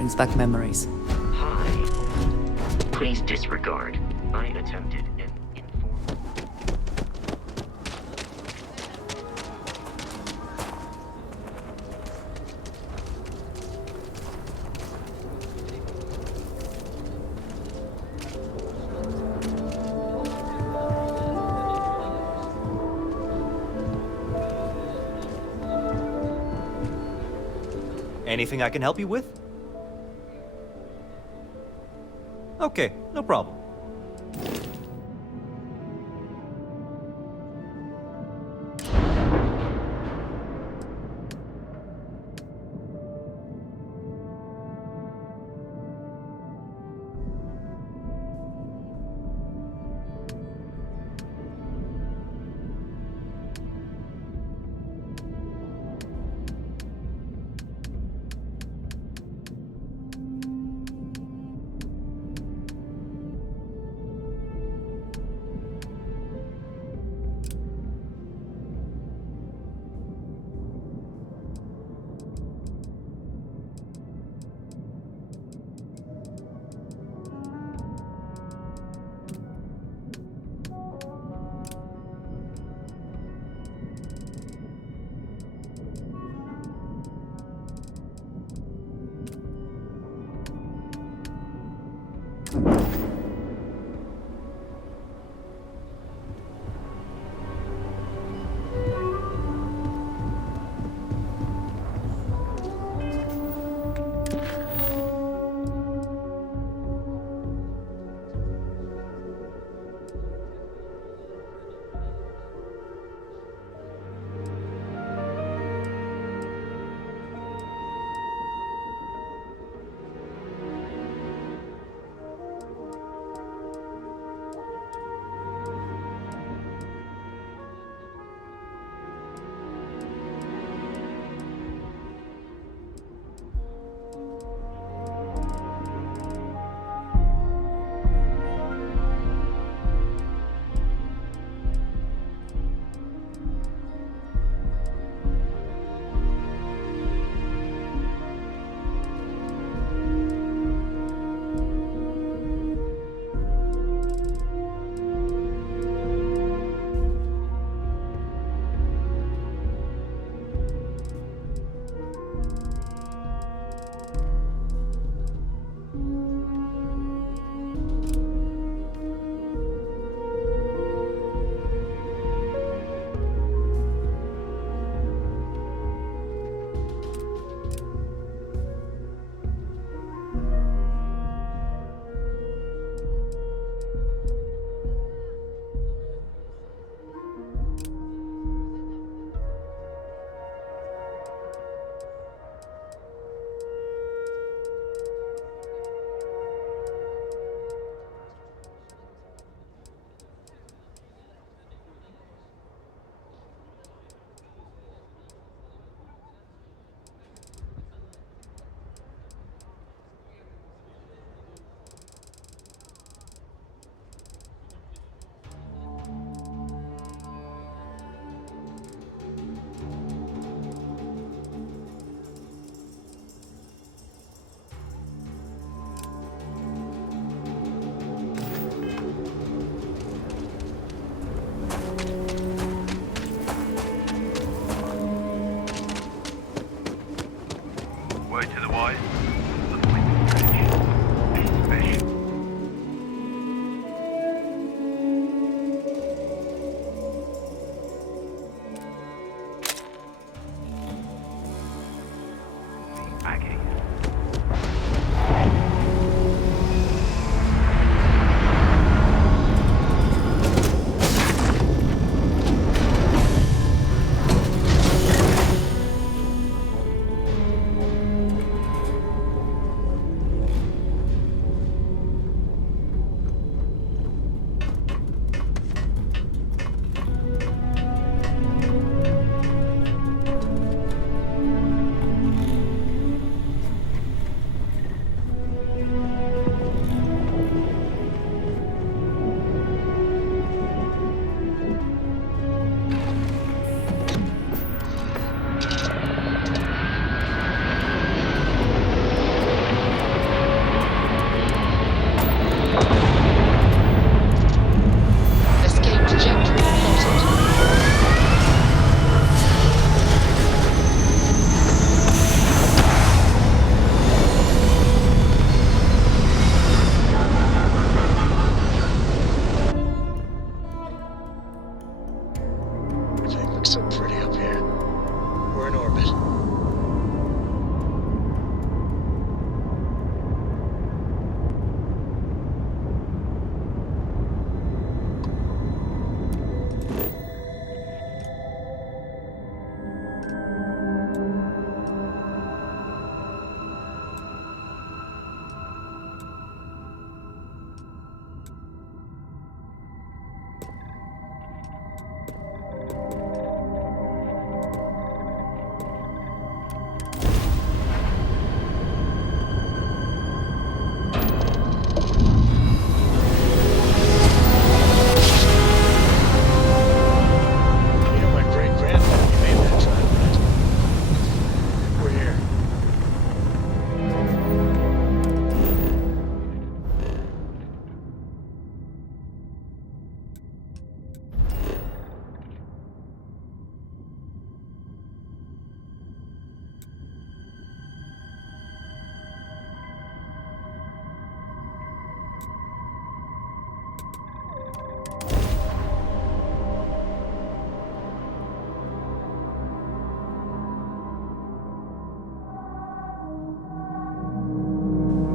inspect memories. Hi. Please disregard. I attempted an informal... Anything I can help you with? Okay, no problem.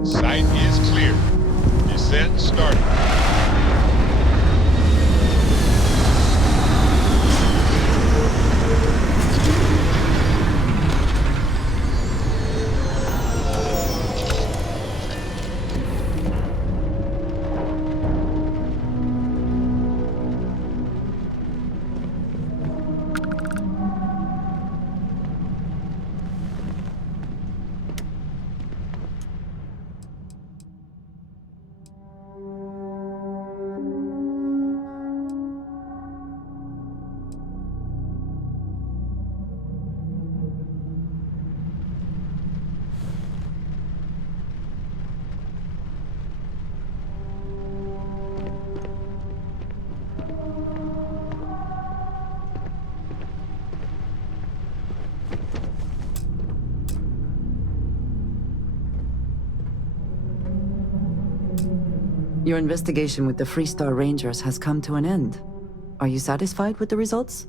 Site is clear. Descent started. Your investigation with the Freestar Rangers has come to an end. Are you satisfied with the results?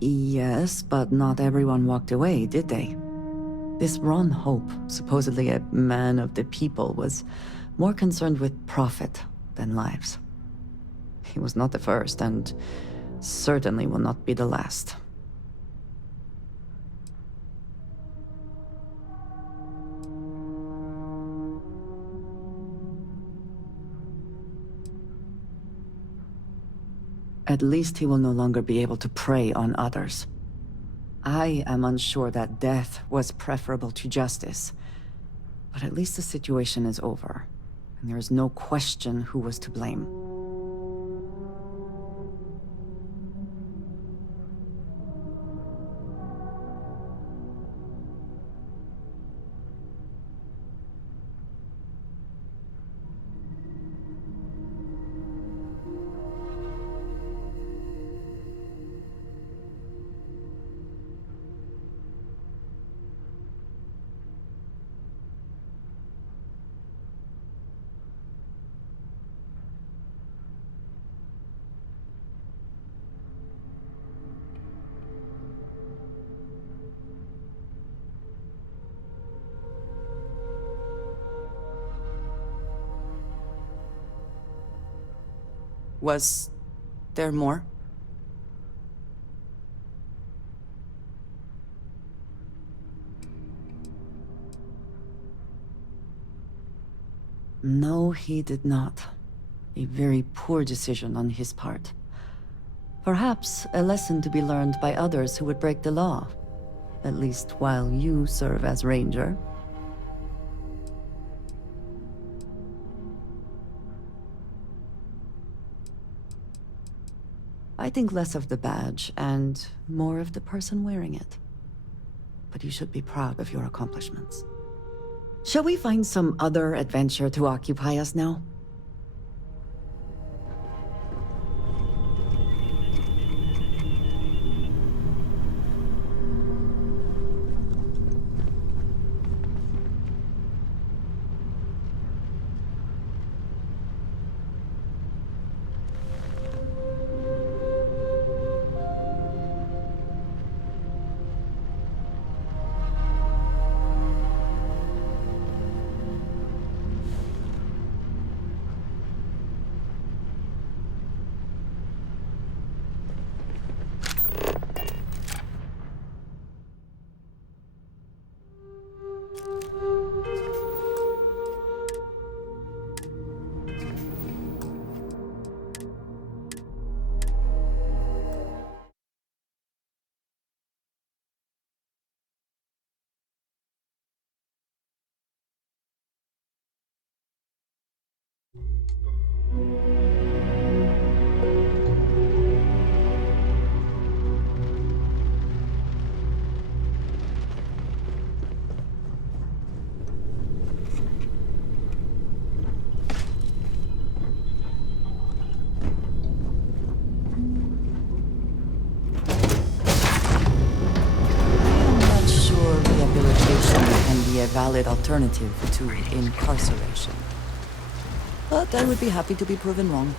Yes, but not everyone walked away, did they? This Ron Hope, supposedly a man of the people, was more concerned with profit than lives. He was not the first, and certainly will not be the last. At least he will no longer be able to prey on others. I am unsure that death was preferable to justice, but at least the situation is over, and there is no question who was to blame. Was there more? No, he did not. A very poor decision on his part. Perhaps a lesson to be learned by others who would break the law. At least while you serve as Ranger. I think less of the badge and more of the person wearing it. But you should be proud of your accomplishments. Shall we find some other adventure to occupy us now? A valid alternative to incarceration. But I would be happy to be proven wrong.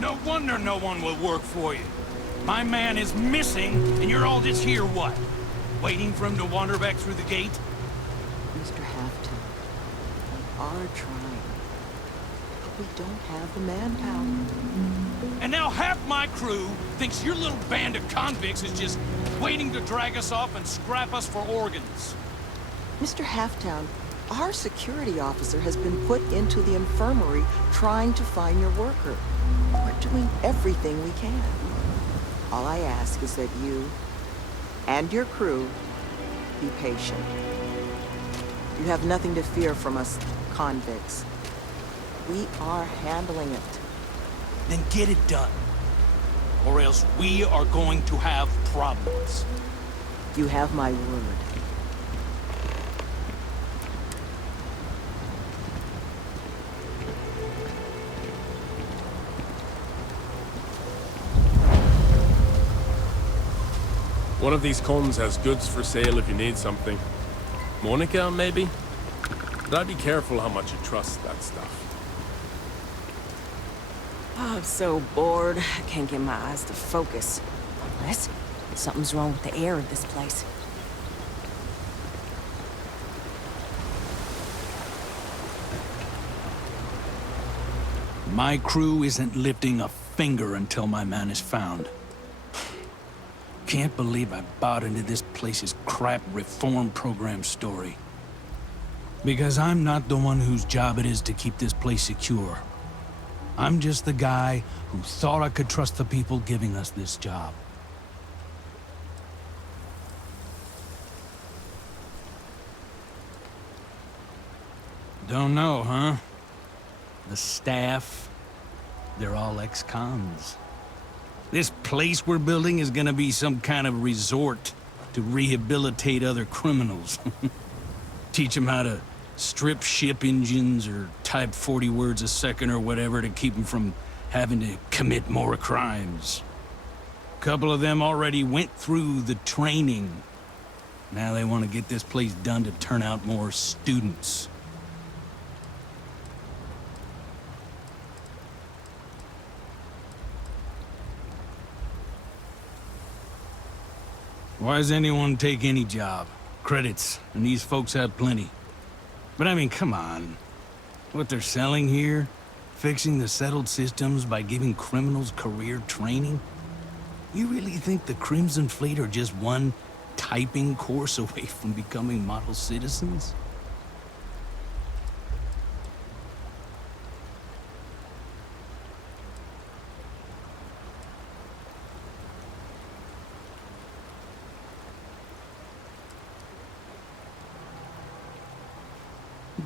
No wonder no one will work for you. My man is missing, and you're all just here, what? Waiting for him to wander back through the gate? Mr. Halfton, we are trying, but we don't have the manpower. And now half my crew thinks your little band of convicts is just waiting to drag us off and scrap us for organs. Mr. Halftown, our security officer has been put into the infirmary trying to find your worker. We're doing everything we can. All I ask is that you and your crew be patient. You have nothing to fear from us convicts. We are handling it. Then get it done. Or else we are going to have problems. You have my word. One of these combs has goods for sale if you need something. Monica, maybe? But I'd be careful how much you trust that stuff. Oh, I'm so bored. I can't get my eyes to focus. Unless something's wrong with the air of this place. My crew isn't lifting a finger until my man is found. Can't believe I bought into this place's crap reform program story. Because I'm not the one whose job it is to keep this place secure. I'm just the guy who thought I could trust the people giving us this job. Don't know, huh? The staff, they're all ex-cons. This place we're building is gonna be some kind of resort to rehabilitate other criminals. Teach them how to strip ship engines or type 40 words a second or whatever to keep them from having to commit more crimes. A couple of them already went through the training. Now they want to get this place done to turn out more students. Why does anyone take any job? Credits, and these folks have plenty. But I mean, come on. What they're selling here? Fixing the settled systems by giving criminals career training? You really think the Crimson Fleet are just one typing course away from becoming model citizens?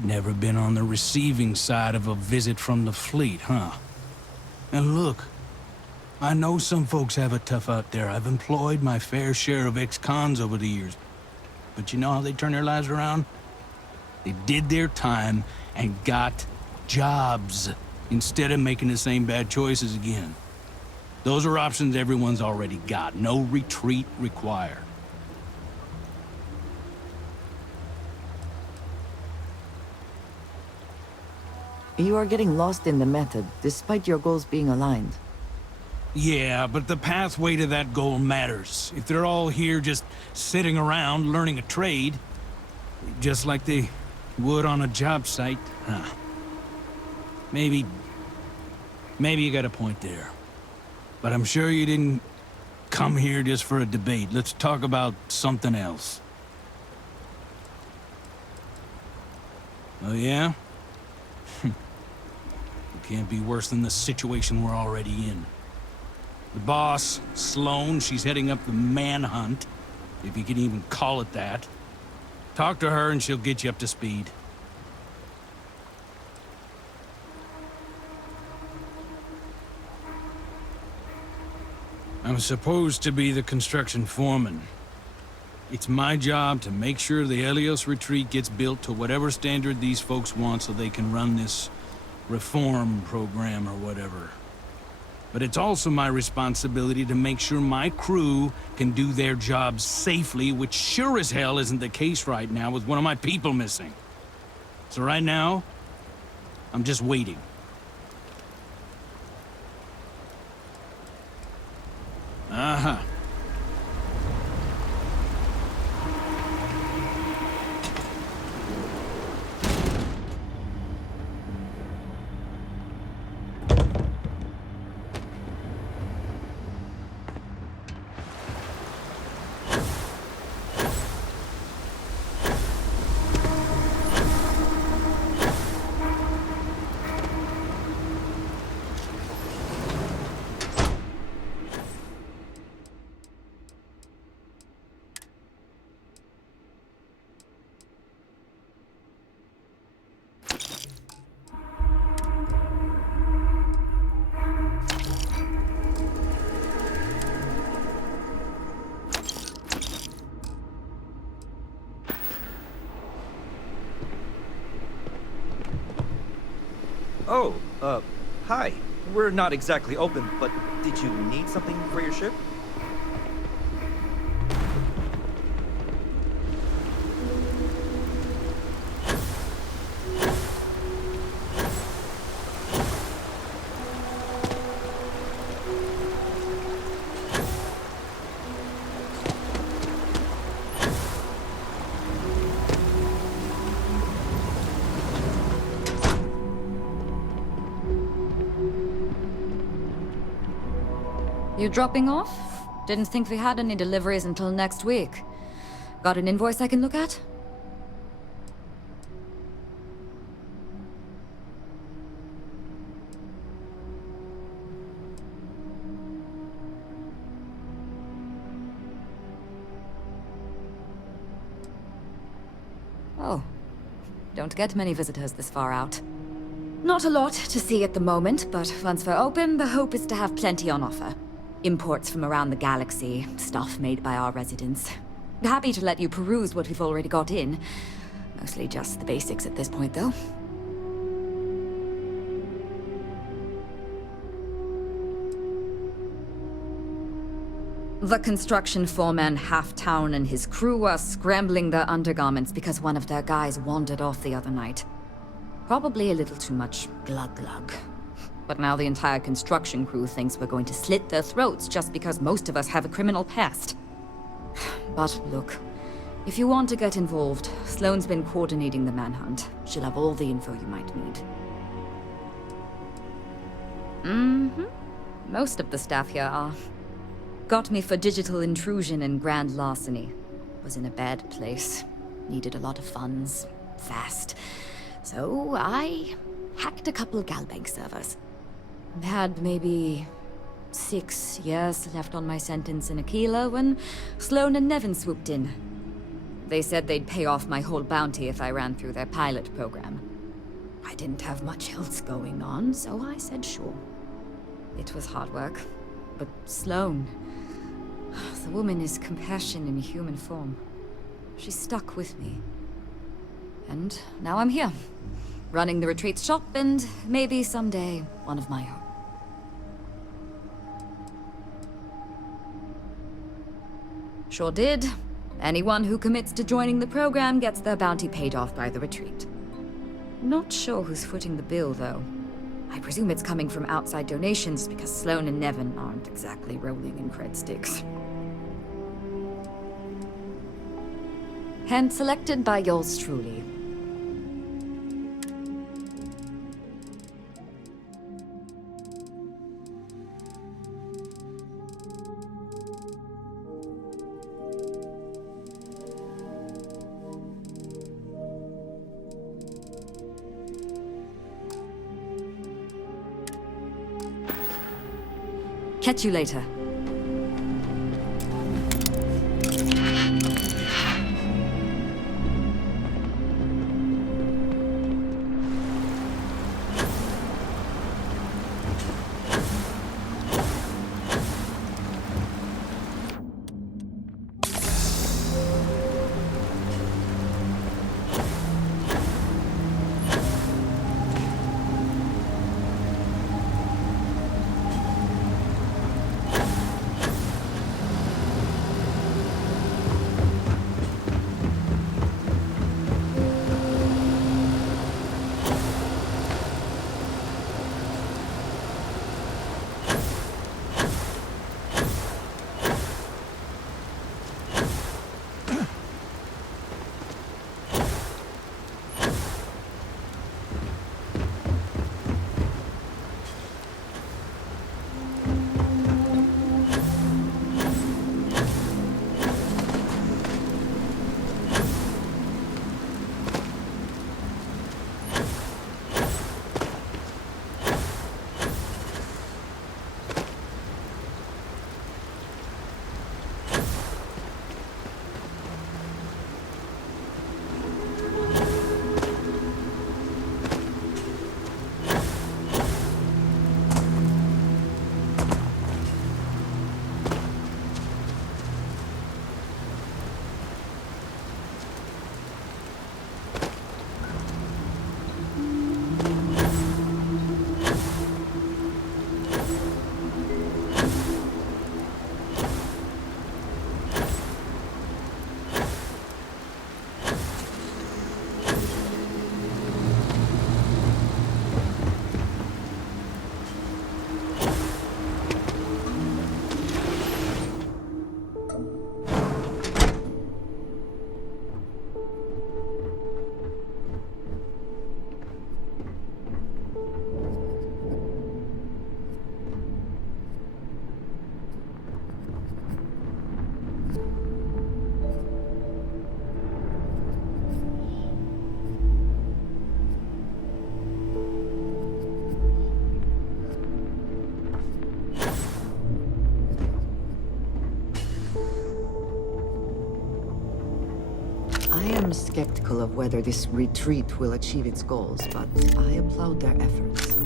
Never been on the receiving side of a visit from the fleet, huh? And look, I know some folks have it tough out there. I've employed my fair share of ex-cons over the years. But you know how they turn their lives around? They did their time and got jobs instead of making the same bad choices again. Those are options everyone's already got. No retreat required. You are getting lost in the method, despite your goals being aligned. Yeah, but the pathway to that goal matters. If they're all here just sitting around learning a trade, just like they would on a job site, maybe you got a point there. But I'm sure you didn't come here just for a debate. Let's talk about something else. Oh yeah? Can't be worse than the situation we're already in. The boss, Sloane, she's heading up the manhunt, if you can even call it that. Talk to her and she'll get you up to speed. I'm supposed to be the construction foreman. It's my job to make sure the Helios retreat gets built to whatever standard these folks want so they can run this reform program or whatever. But it's also my responsibility to make sure my crew can do their jobs safely, which sure as hell isn't the case right now with one of my people missing. So right now, I'm just waiting. Uh-huh. Oh, hi. We're not exactly open, but did you need something for your ship? You dropping off? Didn't think we had any deliveries until next week. Got an invoice I can look at? Oh. Don't get many visitors this far out. Not a lot to see at the moment, but once we're open, the hope is to have plenty on offer. Imports from around the galaxy, stuff made by our residents. Happy to let you peruse what we've already got in. Mostly just the basics at this point, though. The construction foreman Halftown and his crew are scrambling their undergarments because one of their guys wandered off the other night. Probably a little too much glug-glug. But now the entire construction crew thinks we're going to slit their throats just because most of us have a criminal past. But look, if you want to get involved, Sloane's been coordinating the manhunt. She'll have all the info you might need. Mm-hmm. Most of the staff here are. Got me for digital intrusion and grand larceny. Was in a bad place. Needed a lot of funds. Fast. So I hacked a couple Galbank servers. Had maybe 6 years left on my sentence in Aquila when Sloane and Nevin swooped in. They said they'd pay off my whole bounty if I ran through their pilot program. I didn't have much else going on, so I said sure. It was hard work, but Sloane... the woman is compassion in human form. She stuck with me. And now I'm here, running the retreat shop and maybe someday one of my own. Sure did. Anyone who commits to joining the program gets their bounty paid off by the retreat. Not sure who's footing the bill, though. I presume it's coming from outside donations because Sloane and Nevin aren't exactly rolling in cred sticks. Hand selected by yours truly. Catch you later. I'm skeptical of whether this retreat will achieve its goals, but I applaud their efforts.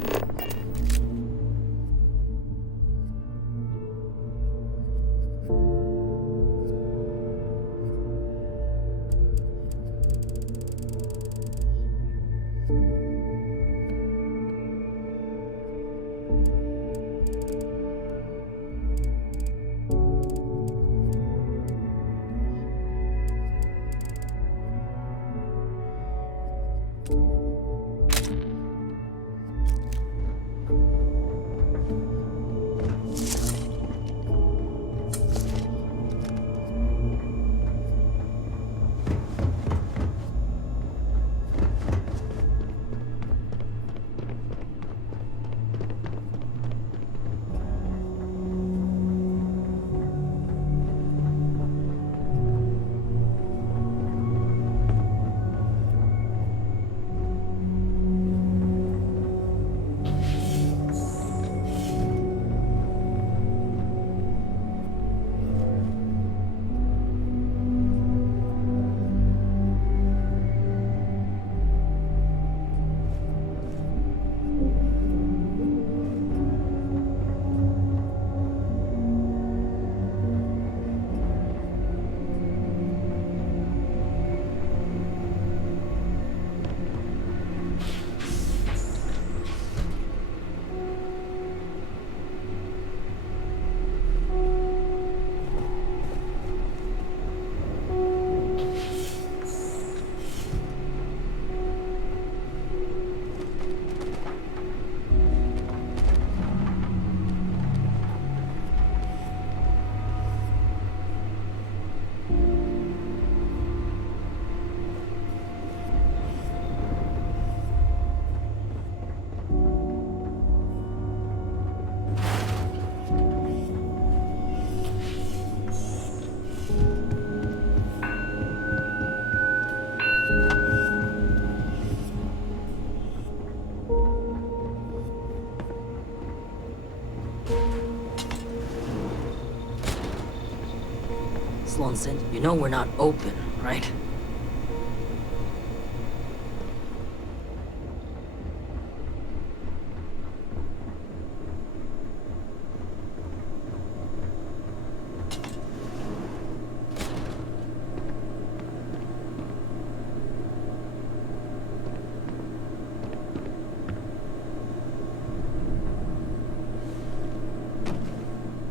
Swanson, you know we're not open, right?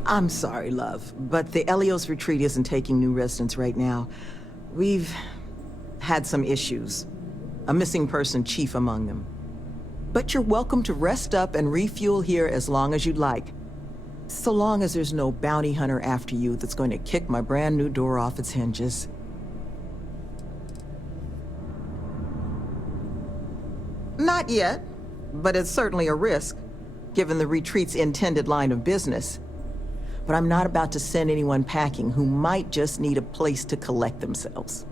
I'm sorry, love, but the Elios retreat isn't taking new residents right now. We've had some issues. A missing person chief among them. But you're welcome to rest up and refuel here as long as you'd like. So long as there's no bounty hunter after you that's going to kick my brand new door off its hinges. Not yet, but it's certainly a risk, given the retreat's intended line of business. But I'm not about to send anyone packing who might just need a place to collect themselves.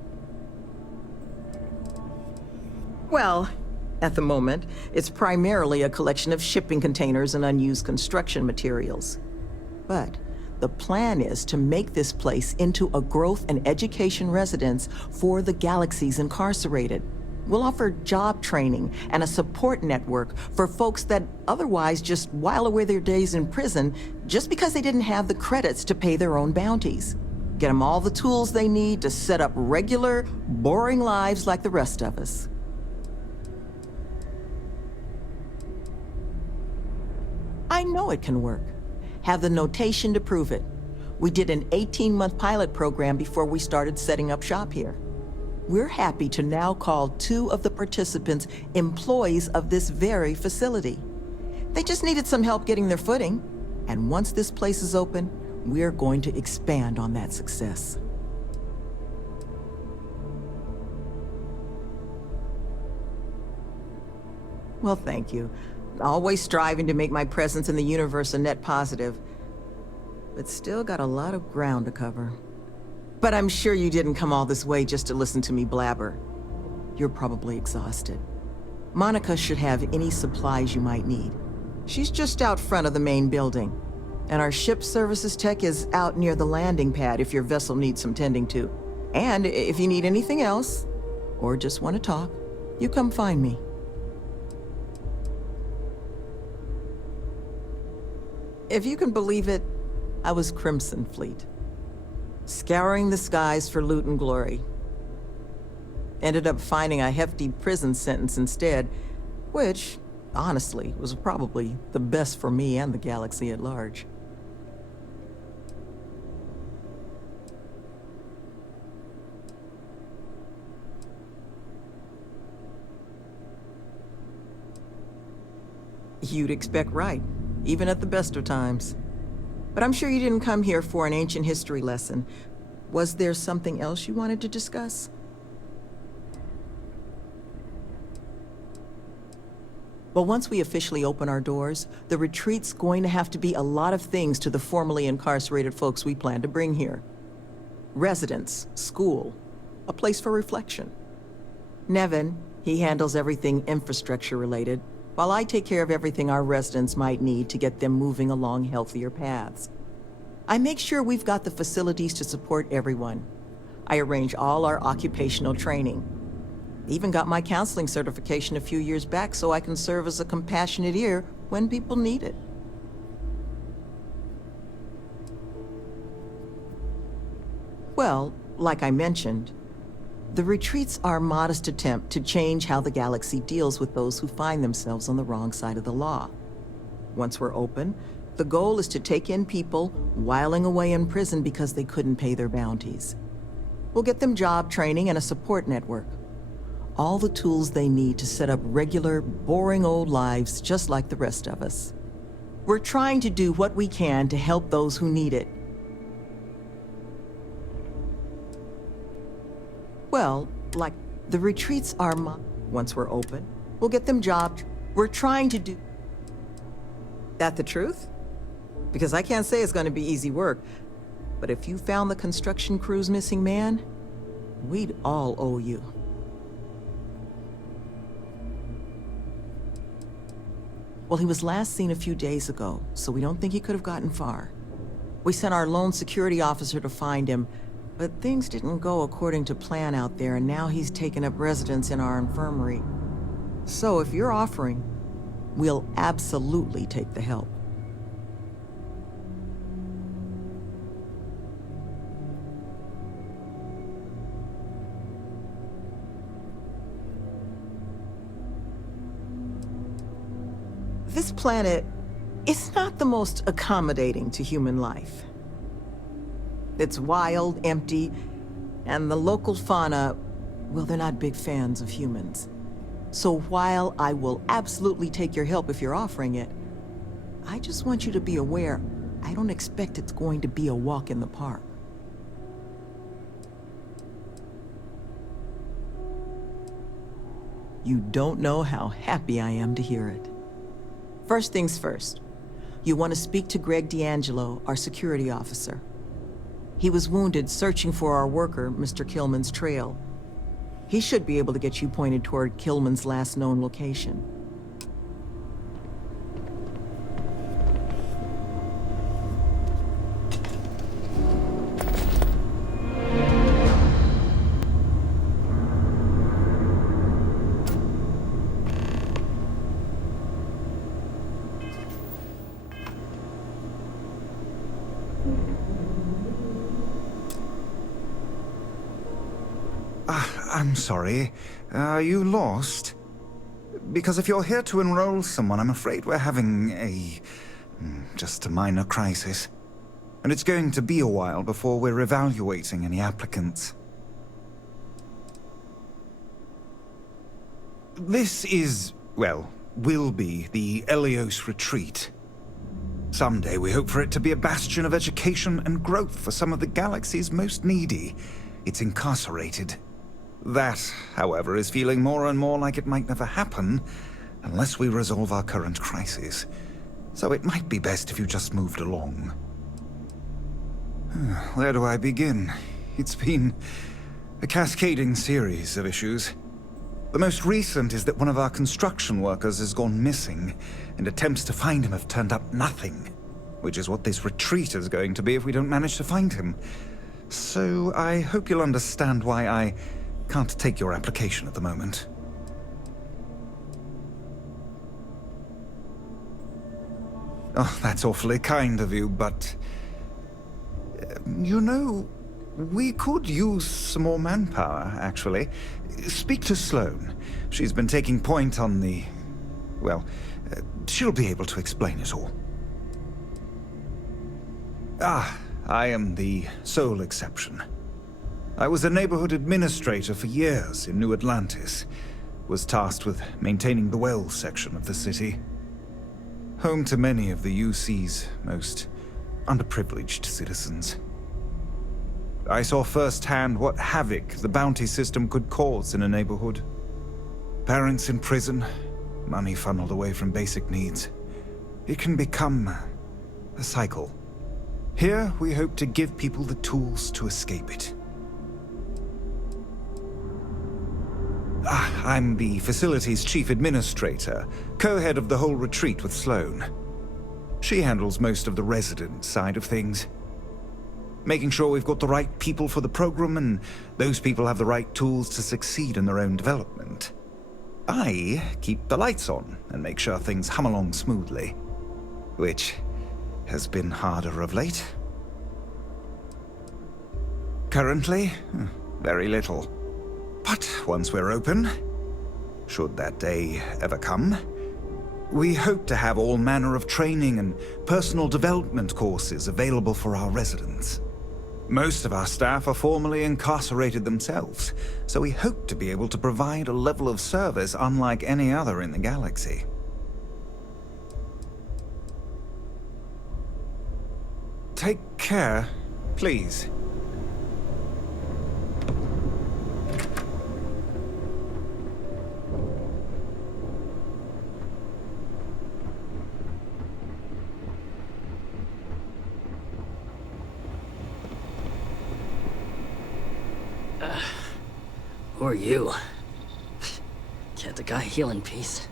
Well, at the moment, it's primarily a collection of shipping containers and unused construction materials. But the plan is to make this place into a growth and education residence for the galaxy's incarcerated. We'll offer job training and a support network for folks that otherwise just while away their days in prison just because they didn't have the credits to pay their own bounties. Get them all the tools they need to set up regular, boring lives like the rest of us. I know it can work. Have the notation to prove it. We did an 18-month pilot program before we started setting up shop here. We're happy to now call 2 of the participants employees of this very facility. They just needed some help getting their footing, and once this place is open, we're going to expand on that success. Well, thank you. Always striving to make my presence in the universe a net positive, but still got a lot of ground to cover. But I'm sure you didn't come all this way just to listen to me blabber. You're probably exhausted. Monica should have any supplies you might need. She's just out front of the main building. And our ship services tech is out near the landing pad if your vessel needs some tending to. And if you need anything else, or just want to talk, you come find me. If you can believe it, I was Crimson Fleet, scouring the skies for loot and glory. Ended up finding a hefty prison sentence instead, which, honestly, was probably the best for me and the galaxy at large. You'd expect right, even at the best of times. But I'm sure you didn't come here for an ancient history lesson. Was there something else you wanted to discuss? Well, once we officially open our doors, the retreat's going to have to be a lot of things to the formerly incarcerated folks we plan to bring here. Residence, school, a place for reflection. Nevin, he handles everything infrastructure related, while I take care of everything our residents might need to get them moving along healthier paths. I make sure we've got the facilities to support everyone. I arrange all our occupational training. Even got my counseling certification a few years back so I can serve as a compassionate ear when people need it. Well, like I mentioned, the retreat's our modest attempt to change how the galaxy deals with those who find themselves on the wrong side of the law. Once we're open, the goal is to take in people whiling away in prison because they couldn't pay their bounties. We'll get them job training and a support network. All the tools they need to set up regular, boring old lives just like the rest of us. We're trying to do what we can to help those who need it. Well, like, the retreats are once we're open, we'll get them jobs. We're trying to do... That the truth? Because I can't say it's going to be easy work, but if you found the construction crew's missing man, we'd all owe you. Well, he was last seen a few days ago, so we don't think he could have gotten far. We sent our lone security officer to find him, but things didn't go according to plan out there, and now he's taken up residence in our infirmary. So if you're offering, we'll absolutely take the help. This planet is not the most accommodating to human life. It's wild, empty, and the local fauna, well, they're not big fans of humans. So while I will absolutely take your help if you're offering it, I just want you to be aware, I don't expect it's going to be a walk in the park. You don't know how happy I am to hear it. First things first, you want to speak to Greg D'Angelo, our security officer. He was wounded searching for our worker, Mr. Killman's trail. He should be able to get you pointed toward Killman's last known location. I'm sorry. Are you lost? Because if you're here to enroll someone, I'm afraid we're having just a minor crisis. And it's going to be a while before we're evaluating any applicants. This is, well, will be the Elios Retreat. Someday we hope for it to be a bastion of education and growth for some of the galaxy's most needy. It's incarcerated. That, however, is feeling more and more like it might never happen unless we resolve our current crisis. So it might be best if you just moved along. Where do I begin? It's been a cascading series of issues. The most recent is that one of our construction workers has gone missing, and attempts to find him have turned up nothing, which is what this retreat is going to be if we don't manage to find him. So I hope you'll understand why I can't take your application at the moment. Oh, that's awfully kind of you, but... you know, we could use some more manpower, actually. Speak to Sloane. She's been taking point on the... well, she'll be able to explain it all. Ah, I am the sole exception. I was a neighborhood administrator for years in New Atlantis. Was tasked with maintaining the wells section of the city. Home to many of the UC's most underprivileged citizens. I saw firsthand what havoc the bounty system could cause in a neighborhood. Parents in prison, money funneled away from basic needs. It can become a cycle. Here, we hope to give people the tools to escape it. I'm the facility's chief administrator, co-head of the whole retreat with Sloane. She handles most of the resident side of things. Making sure we've got the right people for the program and those people have the right tools to succeed in their own development. I keep the lights on and make sure things hum along smoothly, which has been harder of late. Currently, very little. But once we're open, should that day ever come, we hope to have all manner of training and personal development courses available for our residents. Most of our staff are formerly incarcerated themselves, so we hope to be able to provide a level of service unlike any other in the galaxy. Take care, please. Who are you? Can't the guy heal in peace?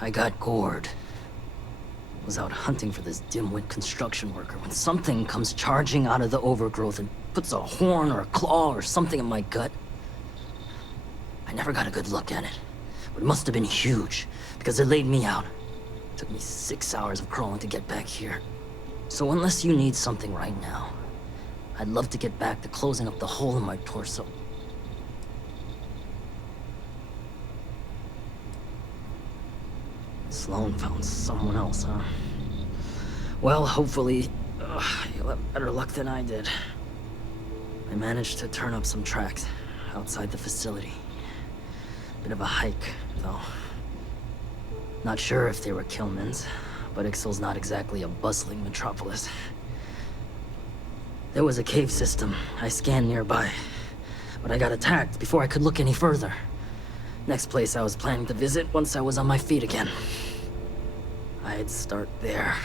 I got gored. Was out hunting for this dimwit construction worker when something comes charging out of the overgrowth and puts a horn or a claw or something in my gut. I never got a good look at it, but it must have been huge because it laid me out. Took me 6 hours of crawling to get back here. So unless you need something right now, I'd love to get back to closing up the hole in my torso. Sloane found someone else, huh? Well, hopefully, you'll have better luck than I did. I managed to turn up some tracks outside the facility. Bit of a hike, though. Not sure if they were Killman's, but Ixal's not exactly a bustling metropolis. There was a cave system I scanned nearby, but I got attacked before I could look any further. Next place I was planning to visit once I was on my feet again. I'd start there.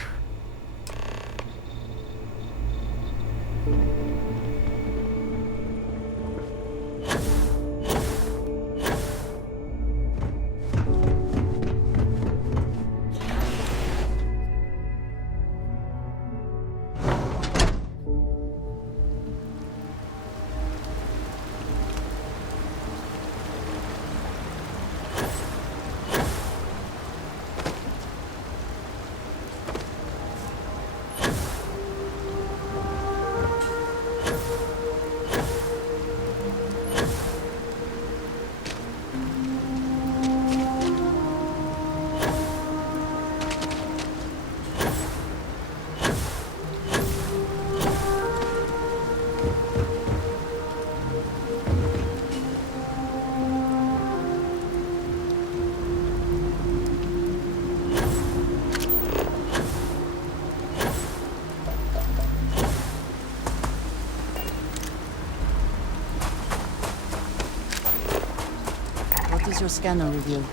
What does your scanner reveal?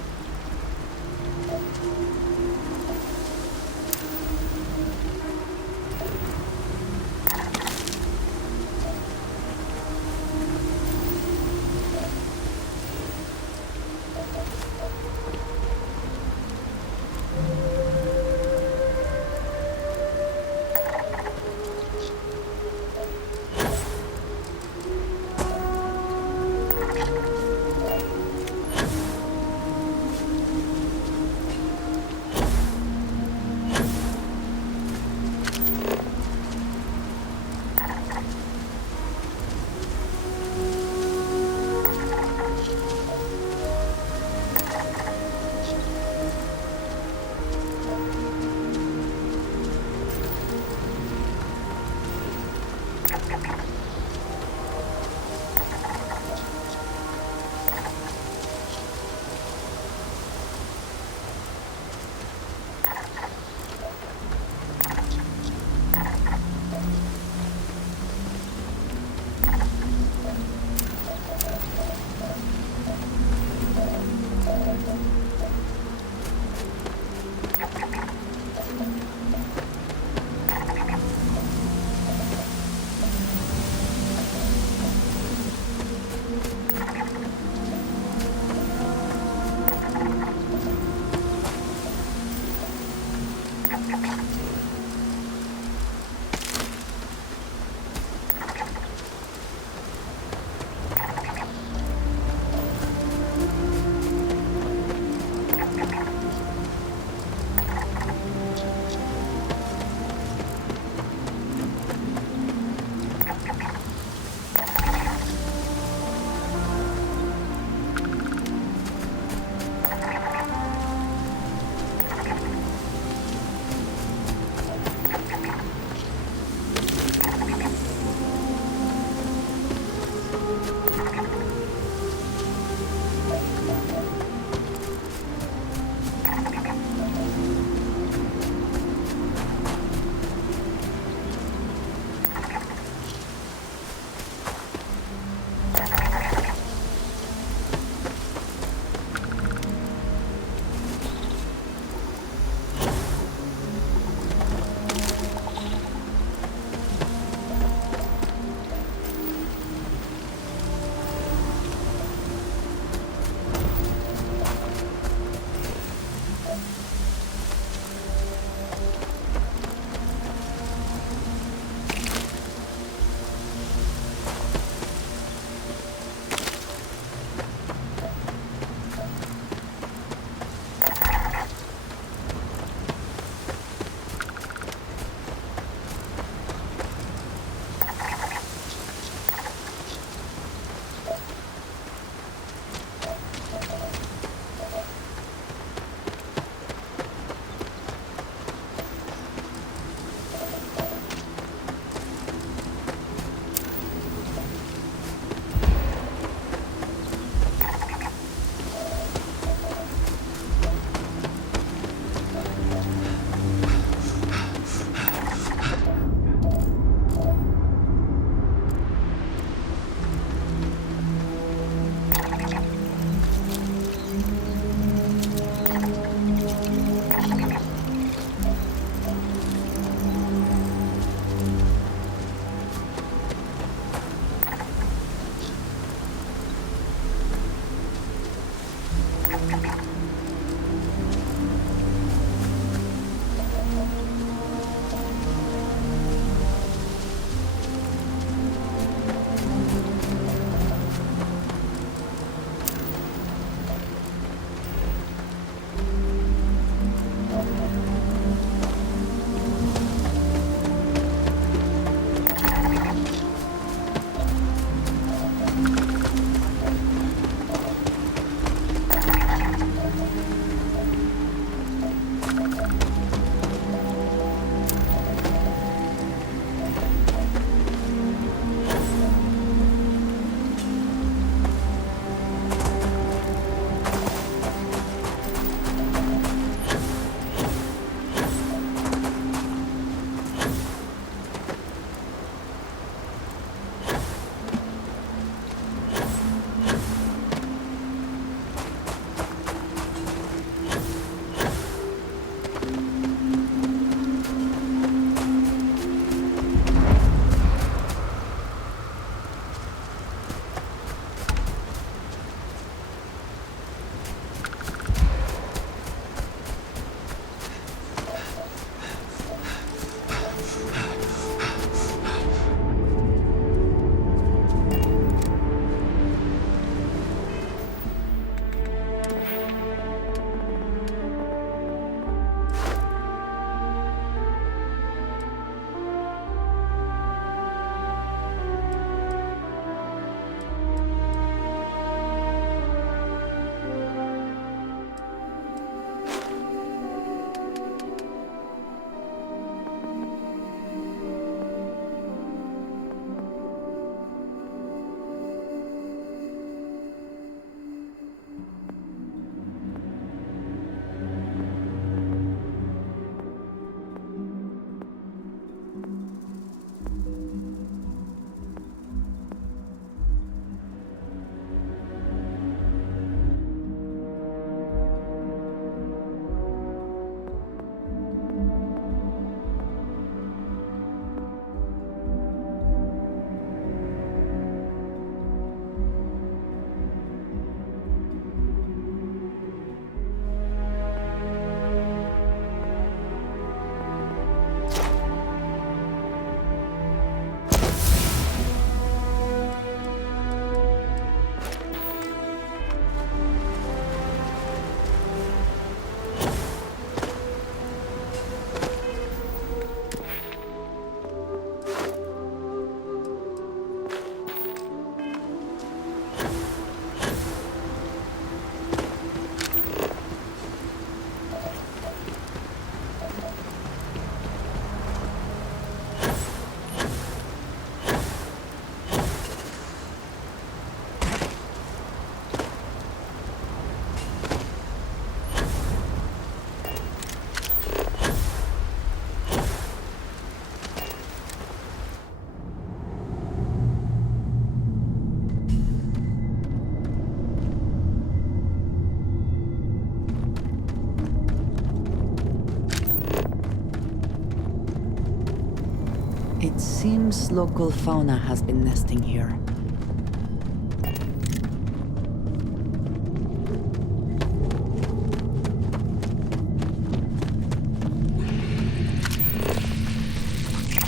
It seems local fauna has been nesting here.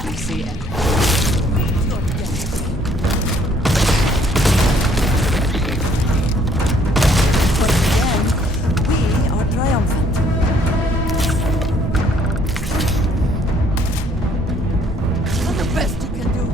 I see it. Once again, we are triumphant. Not the best you can do.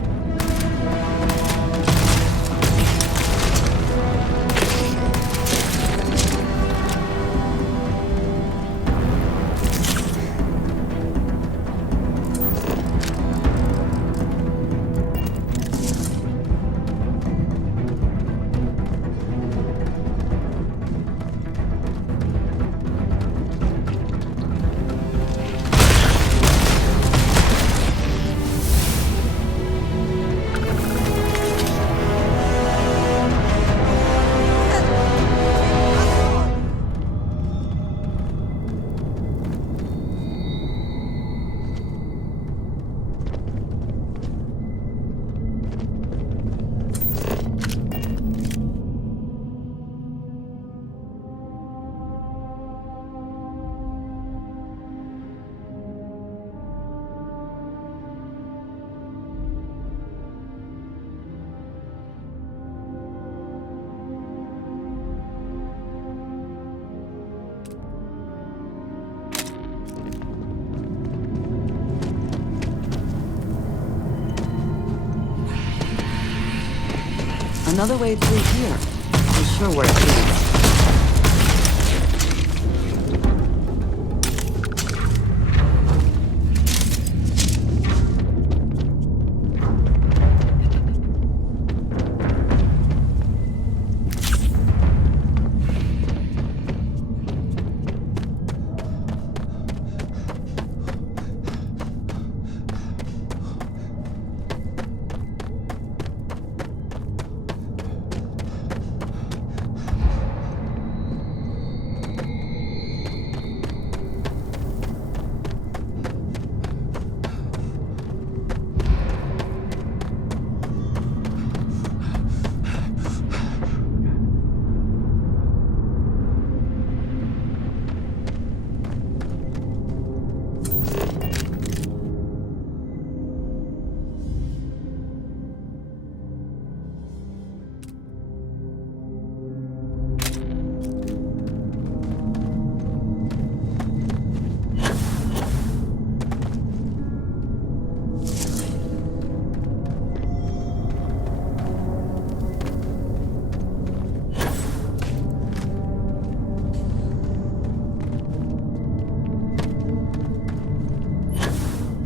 Another way through here. I'm sure where it leads.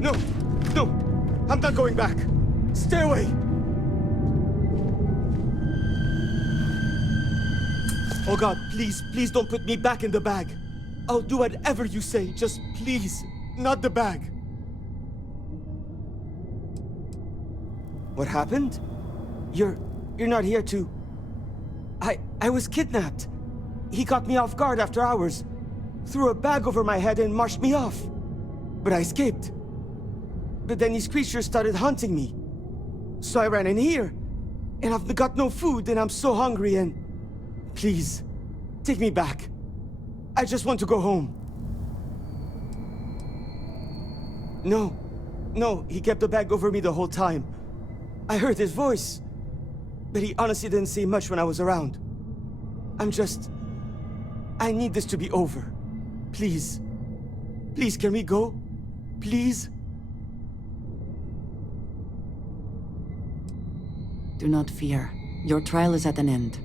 No! No! I'm not going back! Stay away! Oh God, please, please don't put me back in the bag. I'll do whatever you say, just please, not the bag. What happened? You're not here to... I was kidnapped. He caught me off guard after hours, threw a bag over my head and marched me off. But I escaped. But then these creatures started hunting me. So I ran in here, and I've got no food, and I'm so hungry, and... Please, take me back. I just want to go home. No, he kept the bag over me the whole time. I heard his voice, but he honestly didn't say much when I was around. I need this to be over. Please. Please, can we go? Please? Do not fear. Your trial is at an end.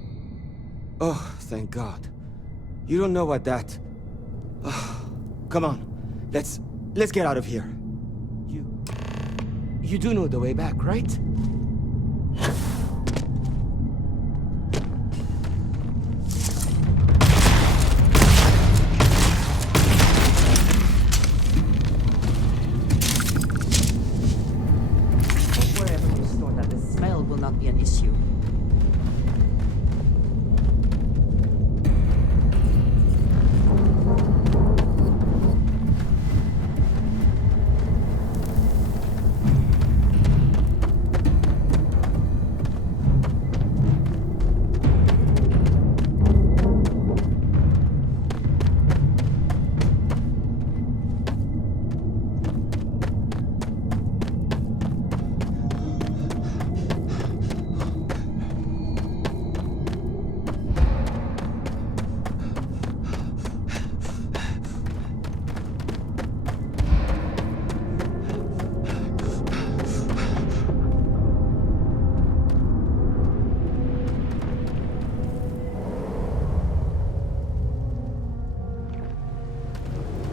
Oh, thank God. You don't know what that... Oh, come on. Let's get out of here. You do know the way back, right? Wherever you store that, the smell will not be an issue.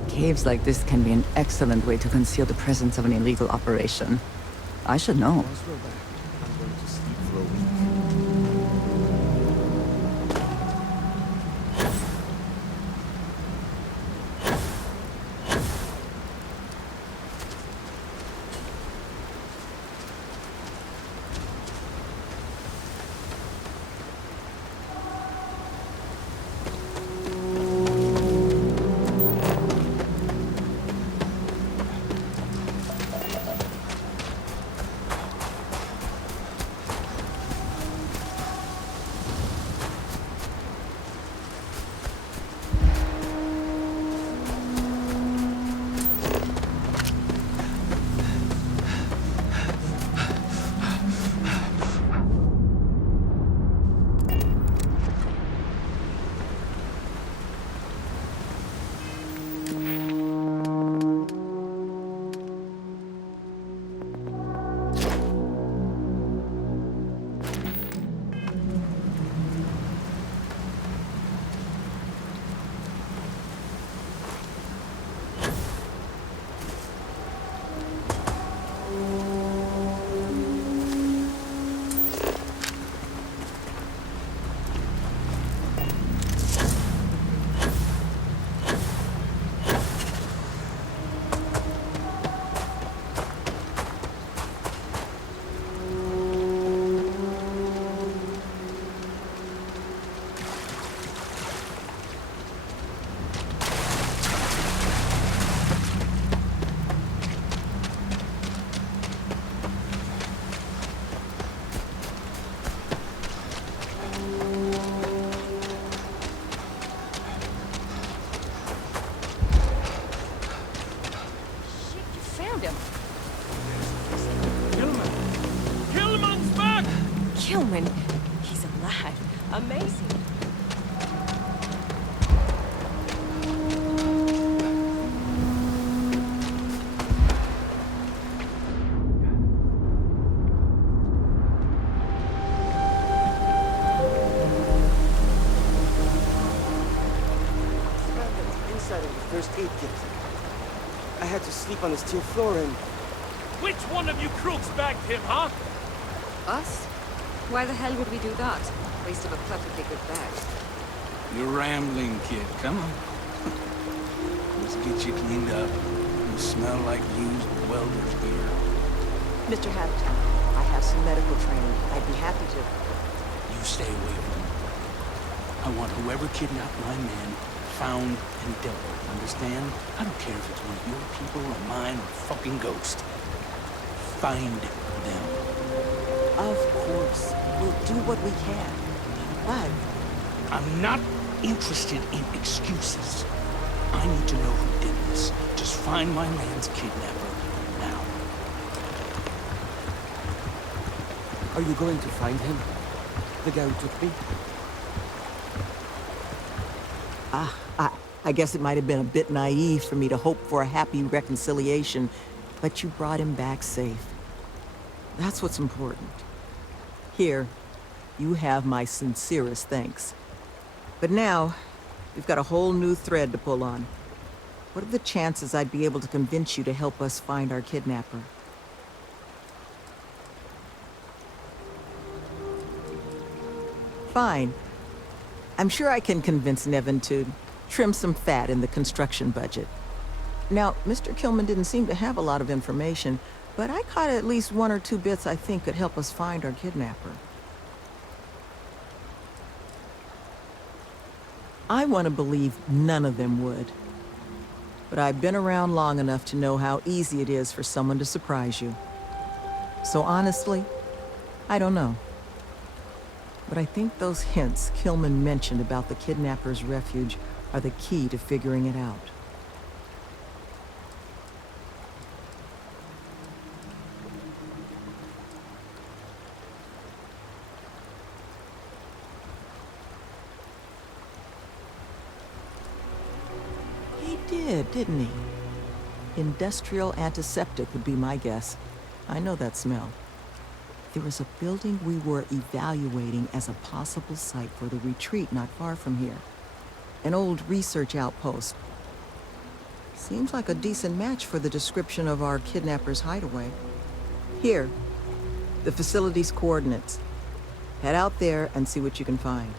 Caves like this can be an excellent way to conceal the presence of an illegal operation. I should know. I'm going to sleep for a week. see. Inside of the first aid kit. I had to sleep on the steel floor and... Which one of you crooks bagged him, huh? Us? Why the hell would we do that? Waste of a perfectly good bag. You're rambling, kid. Come on. Let's get you cleaned up. You smell like used welder's gear. Mr. Hampton, I have some medical training. I'd be happy to. You stay away from him. I want whoever kidnapped my man found and dealt with, understand? I don't care if it's one of your people or mine or a fucking ghost. Find them. Of course. We'll do what we can. But... I'm not interested in excuses. I need to know who did this. Just find my man's kidnapper now. Are you going to find him? The guy who took me? I guess it might have been a bit naive for me to hope for a happy reconciliation, but you brought him back safe. That's what's important. Here, you have my sincerest thanks. But now, we've got a whole new thread to pull on. What are the chances I'd be able to convince you to help us find our kidnapper? Fine. I'm sure I can convince Nevin to trim some fat in the construction budget. Now, Mr. Kilman didn't seem to have a lot of information, but I caught at least one or two bits I think could help us find our kidnapper. I want to believe none of them would. But I've been around long enough to know how easy it is for someone to surprise you. So honestly, I don't know. But I think those hints Kilman mentioned about the kidnapper's refuge are the key to figuring it out. He did, didn't he? Industrial antiseptic would be my guess. I know that smell. There was a building we were evaluating as a possible site for the retreat not far from here. An old research outpost. Seems like a decent match for the description of our kidnapper's hideaway. Here, the facility's coordinates. Head out there and see what you can find.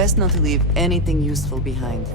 Best not to leave anything useful behind.